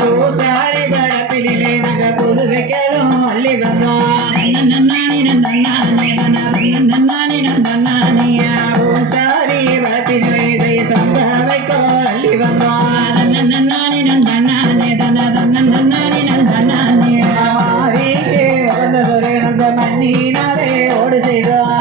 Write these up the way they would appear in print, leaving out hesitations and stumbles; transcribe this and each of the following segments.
பூசாரி படப்பிலே நக புது வைக்கலும் அள்ளி வந்தோம் பூசாரி படப்பிலே இதை சம்ப வைக்கோ அள்ளி வந்தோம் அந்த மண்ணினாலே ஓடு செய்தோம்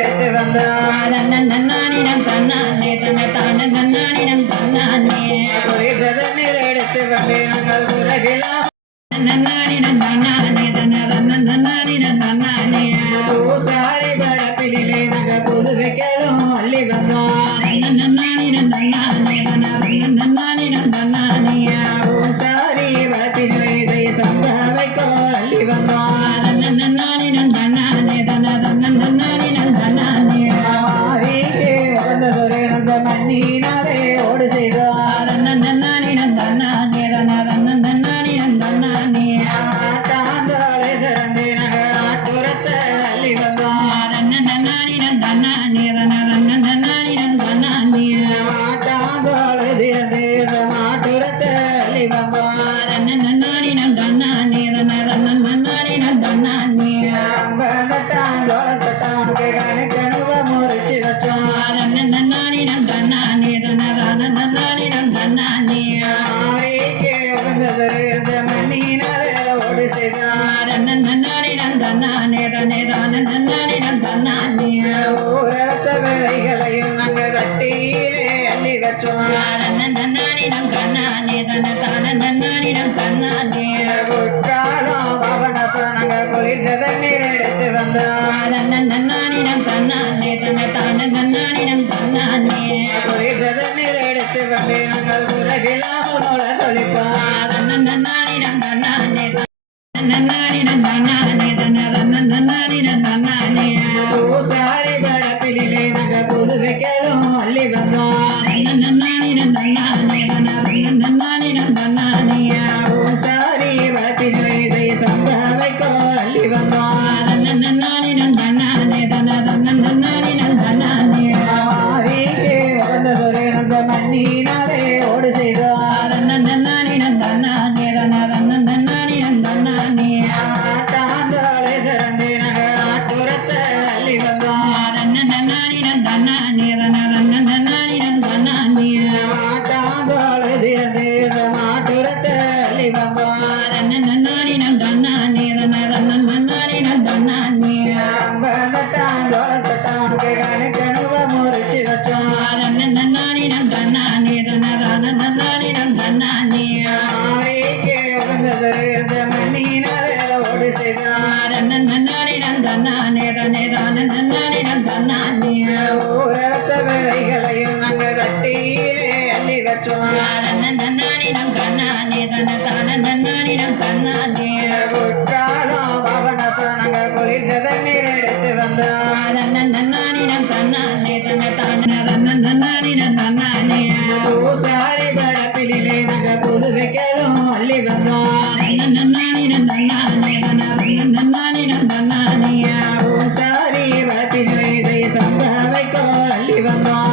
எடுத்து வந்தான் எடுத்து வந்து நாங்கள் உலகிலாம் பூசாரி படப்பிலே நக புது வைக்கலும் அள்ளி வந்தோம் பூசாரி படப்பிலே இதை சம்ப வைக்கோ அள்ளி வந்தோம் அந்த மண்ணினாலே ஓடு செய்தோம் எடுத்து வந்தான் எடுத்து வந்து நாங்கள் உலகிலாம் பூசாரி படப்பிலே நக புது வைக்கலும் அள்ளி வந்தோம் பூசாரி படப்பிலே இதை சம்ப வைக்கோ அள்ளி வந்தோம் அந்த மண்ணினாலே ஓடு செய்தோம் எடுத்து பூசாரி படப்பிலே நக புது வைக்கலும் அள்ளி வந்தோம் பூசாரி படப்பிலே இதை சம்ப வைக்கோ அள்ளி வந்தோம்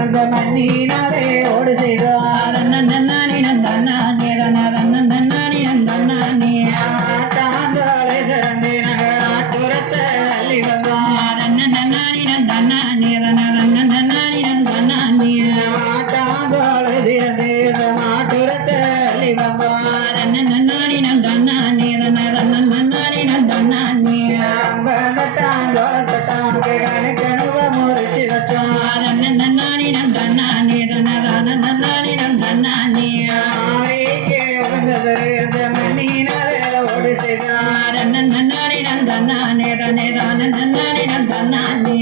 அந்த மண்ணினாலே ஓடு செய்தோம் மாட்டாங்கோடு தூரத்தள்ளி வந்தான் நன்னானினம் தன்னானே நன்னானினம் தன்னானே அம்பனத்தான் தோளத்தான் கணக்கணுவ முறிச்சு வச்சான் நன்னானினம் தன்னானே நன்னானினம் தன்னானே ஆரிக்கு உகந்தது அந்த மண்ணினாரோடு செய்தான் நன்னானினம் தன்னானே நன்னானினம் தன்னானே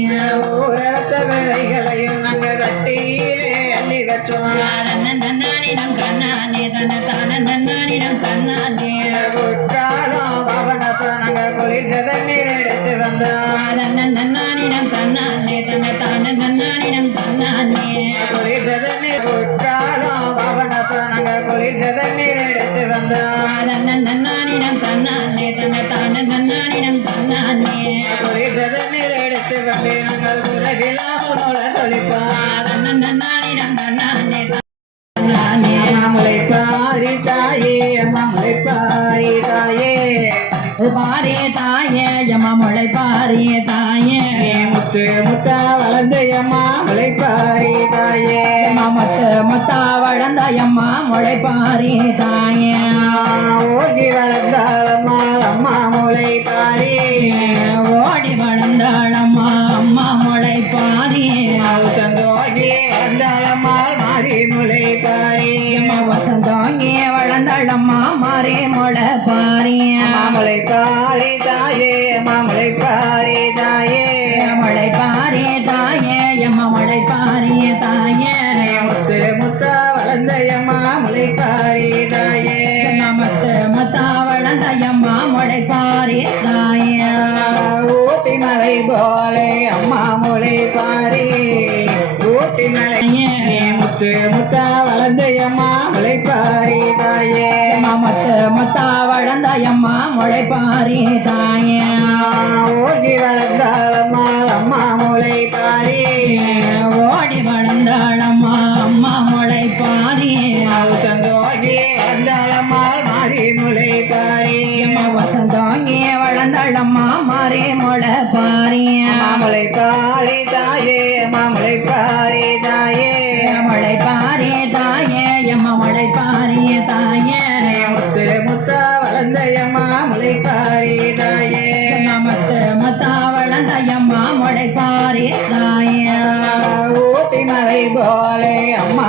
ஊரத்த விதைகளையும் நாங்கள் கட்டியிலே அள்ளி வச்சோம் நன்னானினம் தன்னானே நன்னானினம் தன்னானே குற்றாலம் பவனத்தை நாங்கள் குளிர்ந்த தண்ணீர் எடுத்து வந்தோம் நன்னானினம் தன்னானே நன்னானினம் தன்னானே குளிர்ந்த தண்ணீர் குற்றாலம் பவனத்தை நாங்கள் குளிர்ந்த தண்ணீர் எடுத்து வந்தோம் நன்னானினம் தன்னானே நன்னானினம் தன்னானே குளிர்ந்த தண்ணீர் எடுத்து வந்து நாங்கள் உலகிலாம் உன்னோட தொழிப்போம் நன்னானினம் தன்னானே மாமுலை பாரி தாயே மாமுலை பாரி தாயே பாரே தாயே யம மொழை பாரே தாயே முத்து முத்தா வளர்ந்த மாமுலை பாரி தாயே மத்த மத்தா வளர்ந்த அம்மா மொழை பாரே தாயே ஓடி வளர்ந்தாளம்மா அம்மா முளை பாரி ஓடி வளர்ந்தாளம்மா அம்மா மொழை பாரே சந்தோகி வளர்ந்தாளம்மா மாறி முளை பாரி வசந்தாங்கே வளர்ந்தாளம்மா மாறே மொழை பாரே மாமுலை பாரி தாயே மாமுலை பாரி தாயே மழை பாரே தாயே எம்ம மழை பாரே தாயே முத்து முத்தா வளர்ந்த மாமுலை பாரி தாயே மத்த மத்தா வளர்ந்த அம்மா மொழை பாரே தாயே ஊட்டி மலை போலே அம்மா முளை பாரி ஊட்டி மலை முத்து முத்தா வளர்ந்த மாமுலை பாரி தாயே மத்த மத்தா வளர்ந்த அம்மா மொழை பாரே தாயே ஓடி வளர்ந்தாளம்மா அம்மா முளை பாரி ஓடி வளர்ந்தாளம்மா அம்மா மொழை பாரே சந்தோகி வளர்ந்தாளம்மா மாறி முளை பாரி வசந்தாங்கே வளர்ந்தாளம்மா மாறே மொழை பாரே மாமுளை பாரி தாயே மாமுளை பாரி தாயே மழை பாரே தாயே எம்ம மழை பாரே தாயே முத்து முத்தா வளர்ந்த மாமுளை பாரி தாயே மத்த மத்தா வளர்ந்த அம்மா மொழை பாரே தாயே ஊட்டி மலை போலே அம்மா